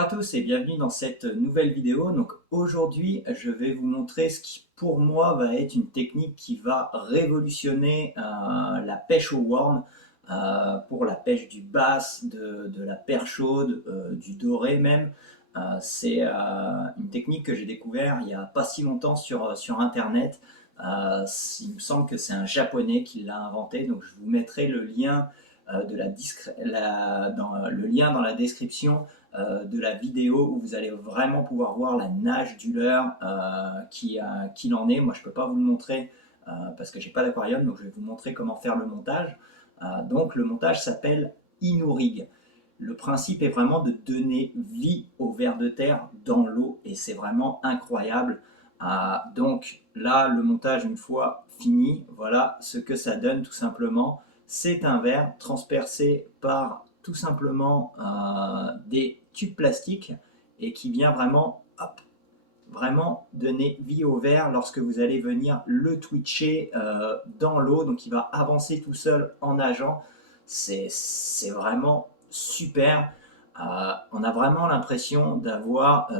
Bonjour à tous et bienvenue dans cette nouvelle vidéo. Donc aujourd'hui, je vais vous montrer ce qui pour moi va être une technique qui va révolutionner la pêche au worm pour la pêche du bass, de la perche chaude, du doré même. C'est une technique que j'ai découvert il n'y a pas si longtemps sur internet. Il me semble que c'est un japonais qui l'a inventé, donc je vous mettrai le lien le lien dans la description de la vidéo où vous allez vraiment pouvoir voir la nage du leurre qu'il en est. Moi, je ne peux pas vous le montrer parce que j'ai pas d'aquarium, donc je vais vous montrer comment faire le montage. Donc, le montage s'appelle Inurig. Le principe est vraiment de donner vie au ver de terre dans l'eau et c'est vraiment incroyable. Donc là, le montage, une fois fini, voilà ce que ça donne tout simplement. C'est un verre transpercé par tout simplement des tubes plastiques et qui vient vraiment, hop, vraiment donner vie au verre lorsque vous allez venir le twitcher dans l'eau. Donc il va avancer tout seul en nageant. C'est vraiment super. On a vraiment l'impression d'avoir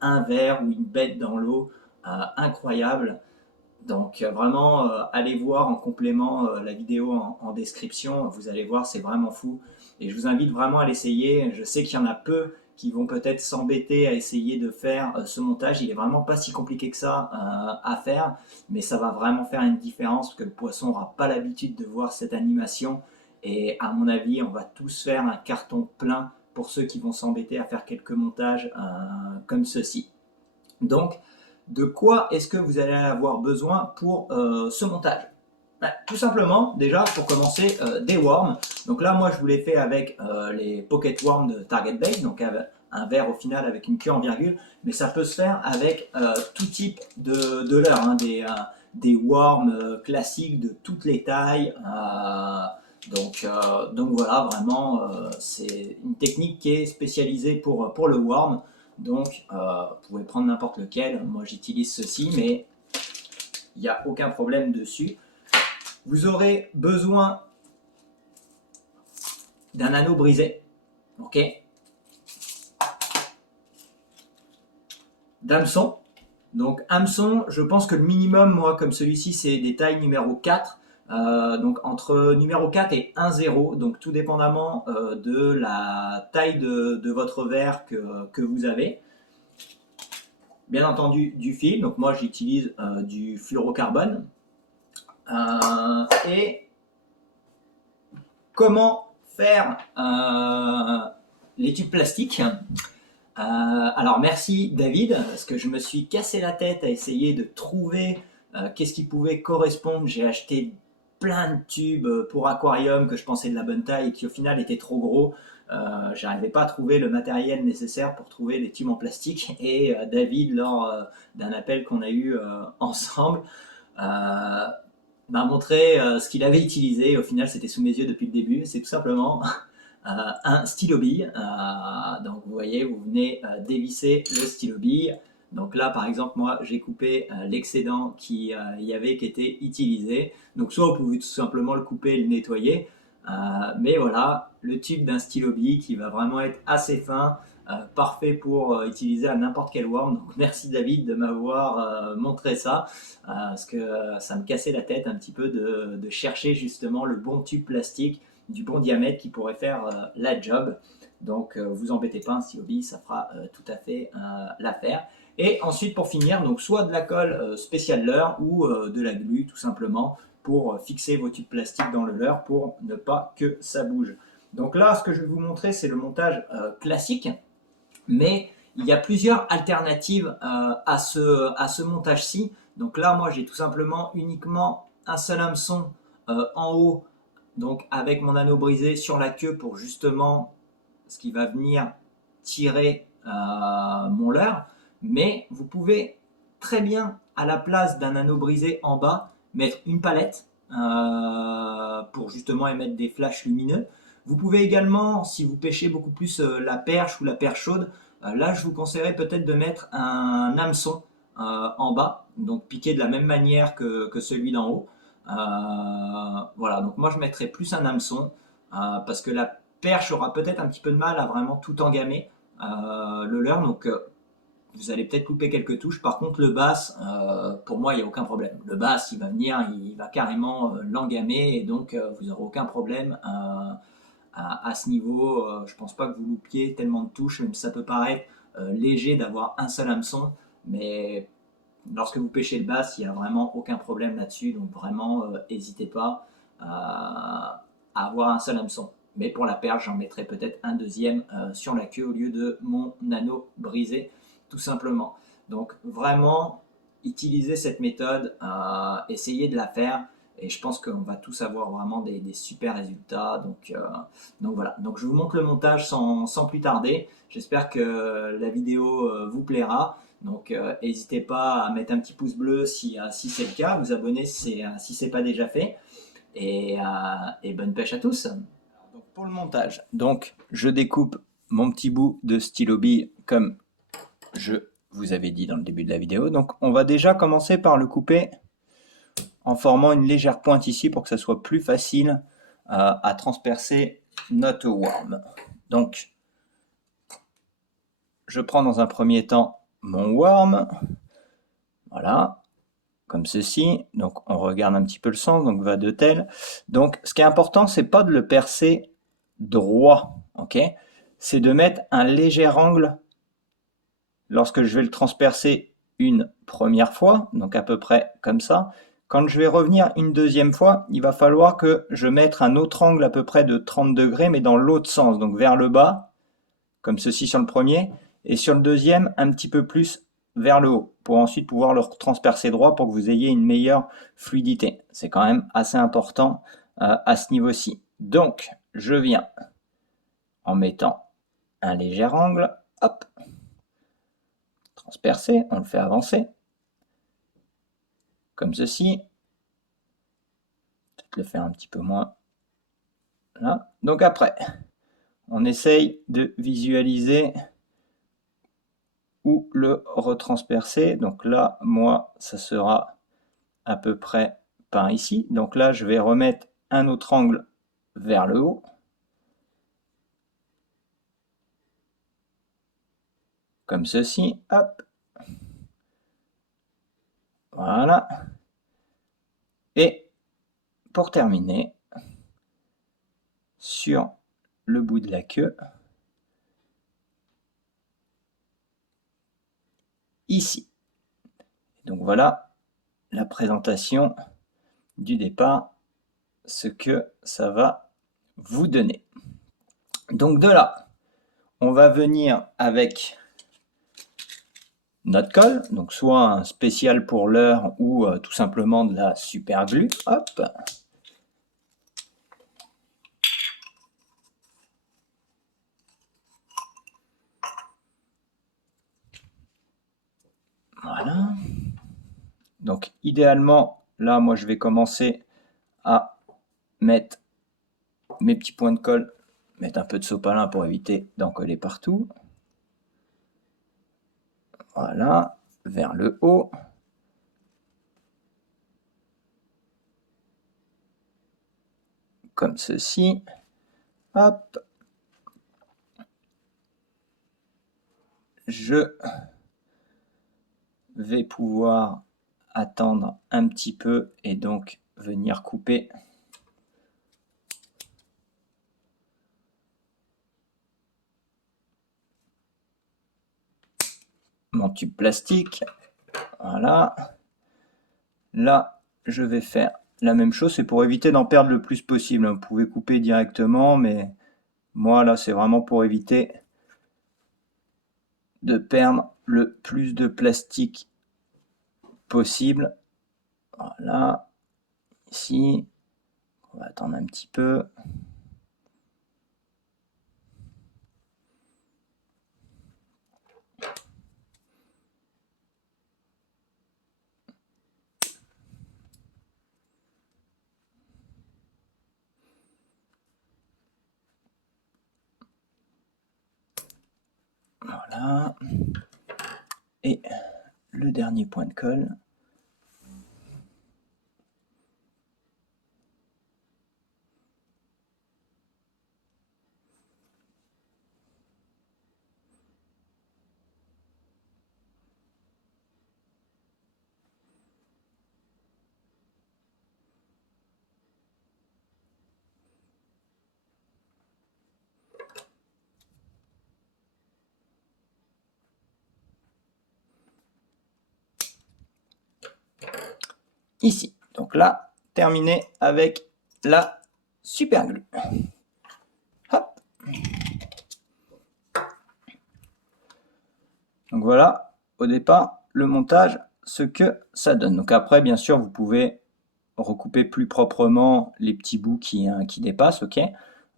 un verre ou une bête dans l'eau incroyable. Donc vraiment, allez voir en complément la vidéo en description, vous allez voir, c'est vraiment fou. Et je vous invite vraiment à l'essayer. Je sais qu'il y en a peu qui vont peut-être s'embêter à essayer de faire ce montage. Il est vraiment pas si compliqué que ça à faire, mais ça va vraiment faire une différence parce que le poisson n'aura pas l'habitude de voir cette animation. Et à mon avis, on va tous faire un carton plein pour ceux qui vont s'embêter à faire quelques montages comme ceci. Donc, de quoi est-ce que vous allez avoir besoin pour ce montage? Tout simplement, déjà, pour commencer, des worms. Donc là, moi, je vous l'ai fait avec les pocket worms de Target Bait, donc un verre au final avec une queue en virgule, mais ça peut se faire avec tout type de leurre, hein, des worms classiques de toutes les tailles. Donc voilà, vraiment, c'est une technique qui est spécialisée pour le worm. Donc, vous pouvez prendre n'importe lequel. Moi, j'utilise ceci, mais il n'y a aucun problème dessus. Vous aurez besoin d'un anneau brisé, ok, d'hameçon. Donc, hameçon, je pense que le minimum, moi, comme celui-ci, c'est des tailles numéro 4. Donc, entre numéro 4 et 1,0. Donc, tout dépendamment de la taille de votre verre que vous avez. Bien entendu, du fil. Donc, moi, j'utilise du fluorocarbone. Et comment faire les tubes plastiques. Alors merci David, parce que je me suis cassé la tête à essayer de trouver qu'est-ce qui pouvait correspondre. J'ai acheté plein de tubes pour aquarium que je pensais de la bonne taille et qui au final étaient trop gros. J'arrivais pas à trouver le matériel nécessaire pour trouver les tubes en plastique et David, lors d'un appel qu'on a eu ensemble, m'a montré ce qu'il avait utilisé. Au final, c'était sous mes yeux depuis le début. C'est tout simplement un stylo bille. Donc, vous voyez, vous venez dévisser le stylo bille. Donc là, par exemple, moi, j'ai coupé l'excédent qui y avait, qui était utilisé. Donc, soit vous pouvez tout simplement le couper et le nettoyer. Mais voilà, le tube d'un stylo bille qui va vraiment être assez fin. Parfait pour utiliser à n'importe quel worm. Donc merci David de m'avoir montré ça, parce que ça me cassait la tête un petit peu de chercher justement le bon tube plastique du bon diamètre qui pourrait faire la job. Donc vous embêtez pas, un stylo bille, ça fera tout à fait l'affaire. Et ensuite pour finir, donc soit de la colle spéciale leurre ou de la glu tout simplement pour fixer vos tubes plastiques dans le leurre pour ne pas que ça bouge. Donc là, ce que je vais vous montrer, c'est le montage classique. Mais il y a plusieurs alternatives à ce montage-ci. Donc là, moi, j'ai tout simplement uniquement un seul hameçon en haut, donc avec mon anneau brisé sur la queue pour justement ce qui va venir tirer mon leurre. Mais vous pouvez très bien, à la place d'un anneau brisé en bas, mettre une palette pour justement émettre des flashs lumineux. Vous pouvez également, si vous pêchez beaucoup plus la perche ou la perche chaude, là je vous conseillerais peut-être de mettre un hameçon en bas, donc piqué de la même manière que celui d'en haut. Voilà, donc moi je mettrais plus un hameçon parce que la perche aura peut-être un petit peu de mal à vraiment tout engamer. le leurre, donc vous allez peut-être louper quelques touches. Par contre, le bass, pour moi, il n'y a aucun problème. Le bass, il va venir, il va carrément l'engamer et donc vous n'aurez aucun problème à ce niveau. Je pense pas que vous loupiez tellement de touches, même si ça peut paraître léger d'avoir un seul hameçon, mais lorsque vous pêchez le bass, il n'y a vraiment aucun problème là-dessus. Donc vraiment, n'hésitez pas à avoir un seul hameçon. Mais pour la perche, j'en mettrai peut-être un deuxième sur la queue au lieu de mon anneau brisé, tout simplement. Donc vraiment, utilisez cette méthode, essayez de la faire. Et je pense qu'on va tous avoir vraiment des super résultats. Donc voilà. Donc je vous montre le montage sans plus tarder. J'espère que la vidéo vous plaira. Donc n'hésitez pas à mettre un petit pouce bleu si c'est le cas, vous abonner si c'est pas déjà fait. Et bonne pêche à tous. Donc, pour le montage, donc je découpe mon petit bout de stylo bille comme je vous avais dit dans le début de la vidéo. Donc on va déjà commencer par le couper en formant une légère pointe ici pour que ça soit plus facile à transpercer notre worm. Donc je prends dans un premier temps mon worm, voilà, comme ceci. Donc on regarde un petit peu le sens, donc va de tel. Donc ce qui est important, c'est pas de le percer droit, ok, c'est de mettre un léger angle lorsque je vais le transpercer une première fois, donc à peu près comme ça. Quand je vais revenir une deuxième fois, il va falloir que je mette un autre angle à peu près de 30 degrés, mais dans l'autre sens, donc vers le bas, comme ceci sur le premier, et sur le deuxième, un petit peu plus vers le haut, pour ensuite pouvoir le transpercer droit pour que vous ayez une meilleure fluidité. C'est quand même assez important à ce niveau-ci. Donc, je viens en mettant un léger angle, hop, transpercer, on le fait avancer, comme ceci. Peut-être le faire un petit peu moins. Là. Donc après, on essaye de visualiser où le retranspercer. Donc là, moi, ça sera à peu près par ici. Donc là, je vais remettre un autre angle vers le haut. Comme ceci. Hop. Voilà. Et pour terminer, sur le bout de la queue, ici. Donc voilà la présentation du départ, ce que ça va vous donner. Donc de là, on va venir avec notre colle, donc soit un spécial pour l'heure ou tout simplement de la super glue. Hop. Voilà. Donc idéalement, là, moi, je vais commencer à mettre mes petits points de colle, mettre un peu de sopalin pour éviter d'en coller partout. Voilà, vers le haut. Comme ceci. Hop. Je vais pouvoir attendre un petit peu et donc venir couper mon tube plastique. Voilà. Là, je vais faire la même chose. C'est pour éviter d'en perdre le plus possible. Vous pouvez couper directement, mais moi, là, c'est vraiment pour éviter de perdre le plus de plastique possible. Voilà. Ici, on va attendre un petit peu. Voilà. Et le dernier point de colle. ici. Donc là, terminé avec la super glue. Hop. Donc voilà, au départ, le montage, ce que ça donne. Donc après, bien sûr, vous pouvez recouper plus proprement les petits bouts qui dépassent, ok.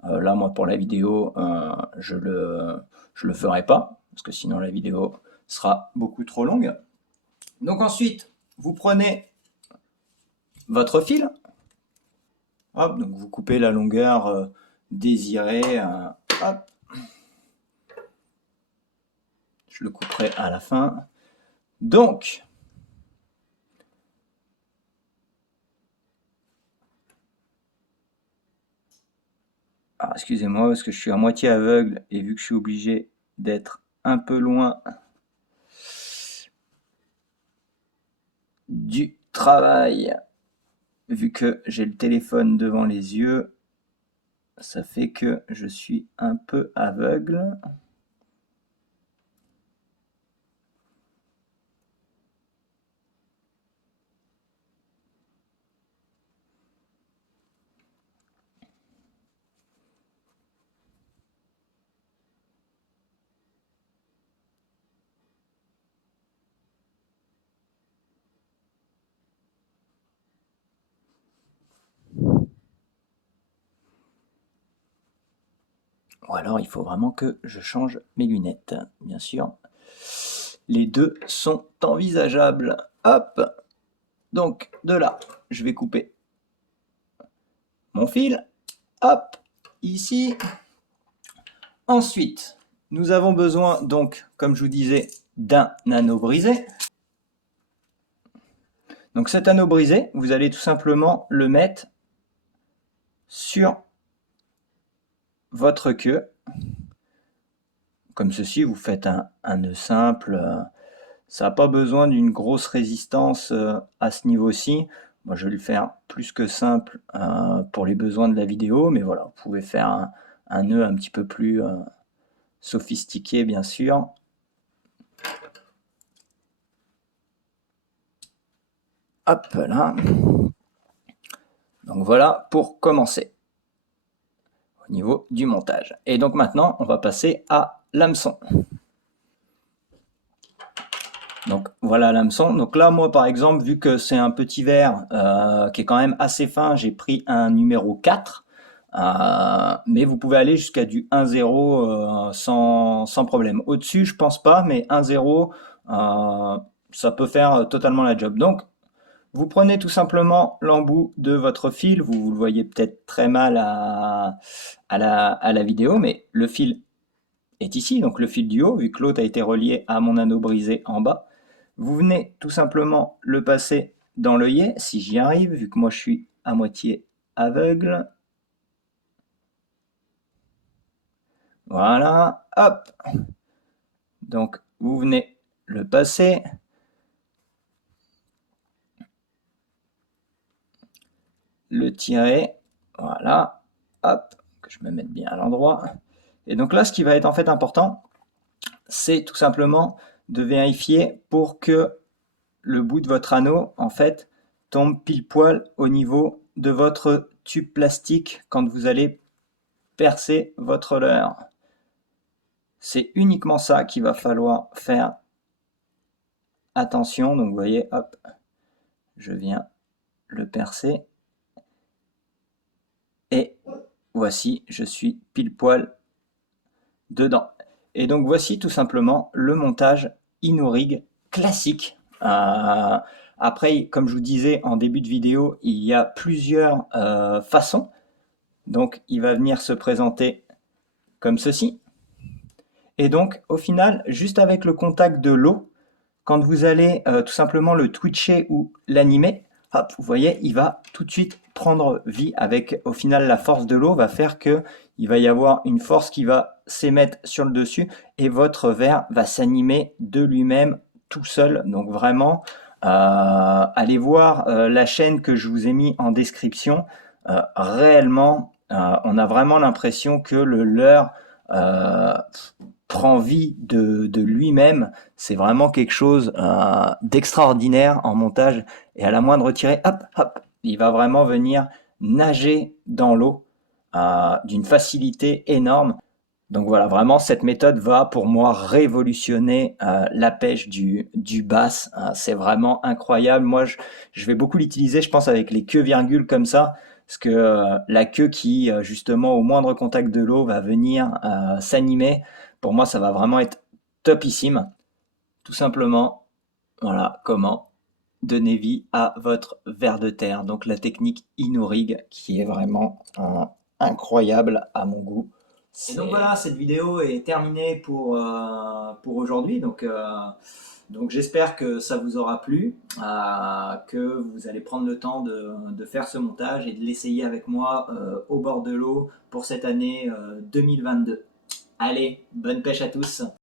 Là, moi, pour la vidéo, je le ferai pas, parce que sinon la vidéo sera beaucoup trop longue. Donc ensuite, vous prenez votre fil, hop, donc vous coupez la longueur désirée, hop. Je le couperai à la fin. Donc, excusez-moi parce que je suis à moitié aveugle et vu que je suis obligé d'être un peu loin du travail, vu que j'ai le téléphone devant les yeux, ça fait que je suis un peu aveugle. Ou alors il faut vraiment que je change mes lunettes, bien sûr. Les deux sont envisageables. Hop. Donc de là, je vais couper mon fil. Hop, ici. Ensuite, nous avons besoin, donc, comme je vous disais, d'un anneau brisé. Donc cet anneau brisé, vous allez tout simplement le mettre sur votre queue. Comme ceci, vous faites un nœud simple. Ça n'a pas besoin d'une grosse résistance à ce niveau-ci. Moi, je vais le faire plus que simple pour les besoins de la vidéo, mais voilà, vous pouvez faire un nœud un petit peu plus sophistiqué, bien sûr. Hop là. Donc voilà pour commencer au niveau du montage. Et donc maintenant, on va passer à l'hameçon. Donc voilà l'hameçon. Donc là, moi par exemple, vu que c'est un petit verre qui est quand même assez fin, j'ai pris un numéro 4. Mais vous pouvez aller jusqu'à du 1,0 sans problème. Au-dessus, je pense pas, mais 1,0, ça peut faire totalement la job. Donc, vous prenez tout simplement l'embout de votre fil. Vous le voyez peut-être très mal à la vidéo, mais le fil est ici, donc le fil du haut, vu que l'autre a été relié à mon anneau brisé en bas. Vous venez tout simplement le passer dans l'œillet, si j'y arrive, vu que moi je suis à moitié aveugle. Voilà, hop. Donc vous venez le passer. Le tirer, voilà, hop, que je me mette bien à l'endroit. Et donc là, ce qui va être en fait important, c'est tout simplement de vérifier pour que le bout de votre anneau, en fait, tombe pile poil au niveau de votre tube plastique quand vous allez percer votre leurre. C'est uniquement ça qu'il va falloir faire attention. Donc vous voyez, hop, je viens le percer. Et voici, je suis pile poil dedans. Et donc voici tout simplement le montage InnoRig classique. Après, comme je vous disais en début de vidéo, il y a plusieurs façons. Donc il va venir se présenter comme ceci. Et donc au final, juste avec le contact de l'eau, quand vous allez tout simplement le twitcher ou l'animer, hop, vous voyez, il va tout de suite prendre vie avec, au final, la force de l'eau va faire que il va y avoir une force qui va s'émettre sur le dessus et votre verre va s'animer de lui-même tout seul. Donc vraiment, allez voir la chaîne que je vous ai mis en description. Réellement, on a vraiment l'impression que le leurre prend vie de lui-même. C'est vraiment quelque chose d'extraordinaire en montage. Et à la moindre tirée, hop, hop, il va vraiment venir nager dans l'eau d'une facilité énorme. Donc voilà, vraiment, cette méthode va pour moi révolutionner la pêche du bass. C'est vraiment incroyable. Moi, je vais beaucoup l'utiliser, je pense, avec les queues virgules comme ça, parce que la queue qui, justement, au moindre contact de l'eau, va venir s'animer. Pour moi, ça va vraiment être topissime. Tout simplement, voilà comment donner vie à votre ver de terre. Donc la technique Inurig qui est vraiment incroyable à mon goût. Et donc voilà, cette vidéo est terminée pour aujourd'hui. Donc j'espère que ça vous aura plu, que vous allez prendre le temps de faire ce montage et de l'essayer avec moi au bord de l'eau pour cette année 2022. Allez, bonne pêche à tous!